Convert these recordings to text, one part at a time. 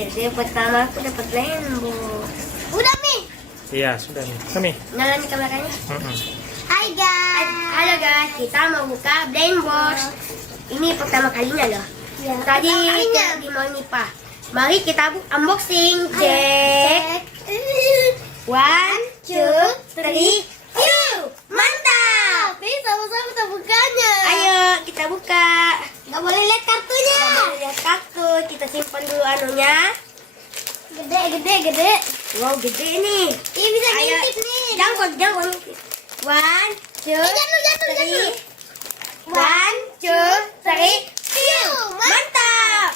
Jadi pertama aku dapat Lambo. Udah Mi. Iya sudah nih. Kami. Nyalain kameranya. Hai guys. Halo guys, kita mau buka Brain Box. Ini pertama kalinya loh. Ya, Tadi pertama kalinya. di Mall Nipa. Mari kita unboxing. Cek. 1, 2, 3, mantap. Nih sama-sama kita bukanya. Ayo kita buka. Gak boleh lihat kartunya. Kita mau lihat kartu. Kita simpan dulu anunya. Gede. Wow gede nih. Ini bisa Ayo. ngintip nih. Jangan ngintip. 1, 2, Jatuh. 1, 2, 3, mantap.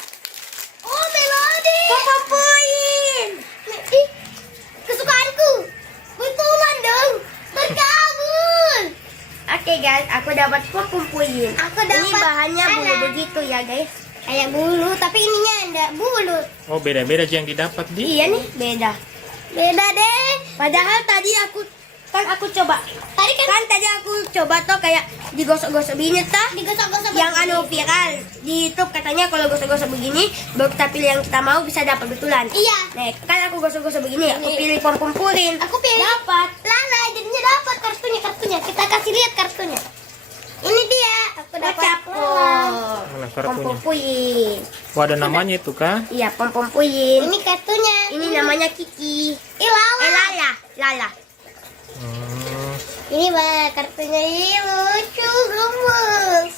Oh, melodi. Pompoin. Ih, kesukaanku. Betulan dong. Berkabul. Oke guys, aku dapat pompoin. Aku Ini dapat bahannya bulu salah. begitu ya guys. Kayak bulu, tapi ininya enggak bulu. Oh beda-beda yang didapat di. Iya nih beda. Beda deh. Padahal tadi aku coba. Tadi aku coba tuh kayak digosok-gosok begini tah. Digosok-gosok Yang begini. anu viral di YouTube katanya kalau gosok-gosok begini baru kita pilih yang kita mau bisa dapat betulan. Iya. Nah, kan aku gosok-gosok begini, aku Ini. pilih pom-pompurin. Aku pilih. Dapat. Lala, jadinya dapat kartunya. Kita kasih lihat kartunya. Ini dia. Aku dapat. Wacapo. Mana kartunya? Pom-pompurin. Oh ada namanya itu kah? Iya, pom-pompurin. Ini kartunya. Ini namanya Kiki. Lala. Lala. Hmm. Ini kartunya ini lucu, gemes.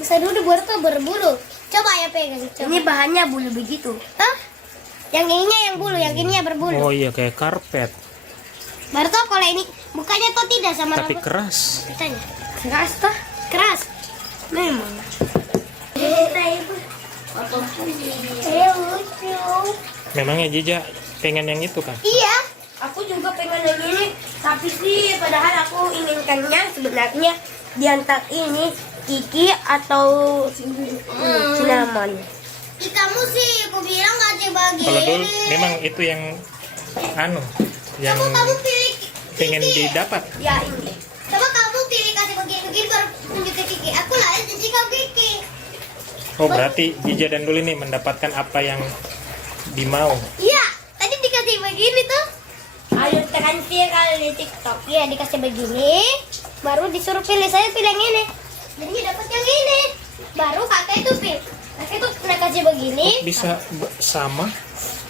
Bisa dulu buat tuh berbulu. Coba ya pegang. Coba. Ini bahannya bulu begitu. Hah? Yang ininya yang bulu, yang ininya berbulu. Oh iya kayak karpet. Baru tau kalau ini bukannya tuh tidak sama Tapi rambut keras. kitanya. Keras tah? Keras. Memang. Lucu. Memangnya Jija pengen yang itu kan? Iya. Aku juga pengen yang ini, tapi sih padahal aku inginkannya sebenarnya di antara ini Kiki atau cinnamon. Kamu sih, aku bilang gak dibagi. Kalau dulu memang itu yang anu yang Kamu pilih. pengen didapat. Ya ini. Coba kamu pilih kasih begini baru tunjuk ke Kiki. Aku lah jadi kau Kiki. Oh berarti Jija dan Dul ini mendapatkan apa yang dimau. Iya. Tadi dikasih begini tuh. Ayo tekan viral di TikTok. Iya dikasih begini. Baru disuruh pilih. Saya pilih yang ini. Jadi dapat yang ini. Baru kakak itu pilih. Kakak itu pernah kasih begini. Bisa sama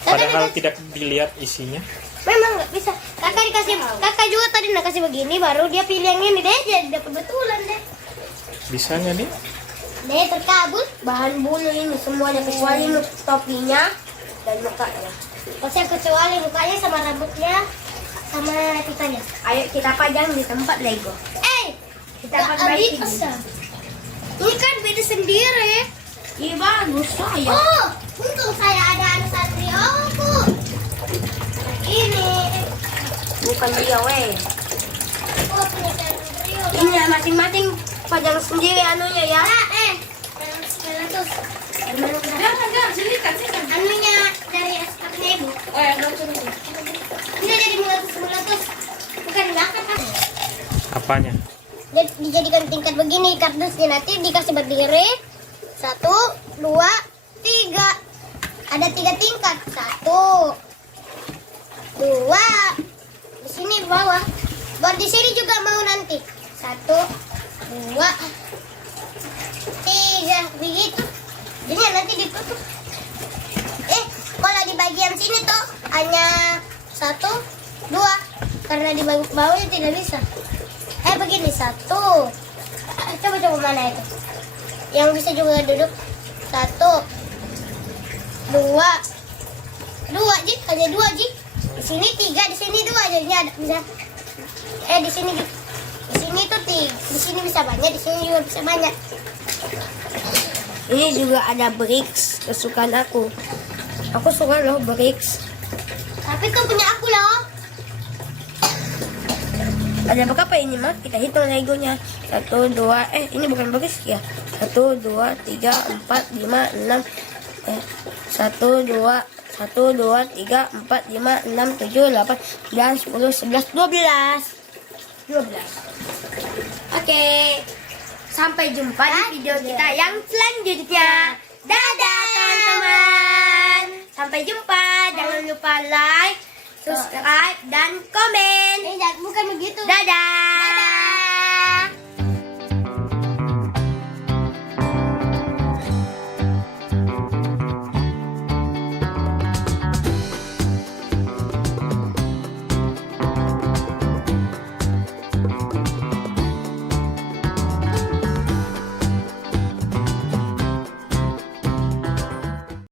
padahal tidak dilihat isinya. Memang nggak bisa. Kakak dikasih. Kakak juga tadi nak kasih begini. Baru dia pilih yang ini deh. Jadi dapat betulan deh. Bisanya nih. Deh terkabul. Bahan bulu ini semuanya kecuali topinya dan mukanya. Maksudnya kecuali mukanya sama rambutnya sama kitanya. Ayo kita pajang di tempat Lego. Kita Nggak pakai bisa. Ini kan beda sendiri. Iya bagus saya. Oh, untung saya ada anu Sanrioku. Ini. Bukan dia weh. Oh, punya Sanrio. Ini masing-masing pajang sendiri anunya ya. Jangan sikat. Anunya dari SKP ibu. Oh ya, suruh. Ini dari mulatus. Bukan belakang kan? Apanya? Jadi dijadikan tingkat begini kardusnya nanti dikasih berdiri 1, 2, 3. Ada 3 tingkat. 1, 2. Di sini bawah. Buat di sini juga mau nanti. 1, 2, 3. Begitu. Jadi nanti ditutup. Kalau di bagian sini tuh hanya 1, 2. Karena di bawahnya tidak bisa. Begini 1. Coba mana itu? Yang bisa juga duduk 1, 2, 2 Ji, hanya 2 Ji. Di sini 3, di sini 2 jadinya ada bisa. Di sini gitu. Di sini tuh 3, di sini bisa banyak, di sini juga bisa banyak. Ini juga ada bricks kesukaan aku. Aku suka loh bricks. Tapi itu punya aku loh. Ada berapa ini mah? Kita hitung legonya. 1, 2, ini bukan bricks ya. 1, 2, 3, 4, 5, 6. 1, 2, 1, 2, 3, 4, 5, 6, 7, 8, 9, 10, 11, 12. Oke. Sampai jumpa di video kita yang selanjutnya. Dadah teman-teman. Sampai jumpa. Jangan lupa like, subscribe, dan komen. Bukan begitu. Dadah.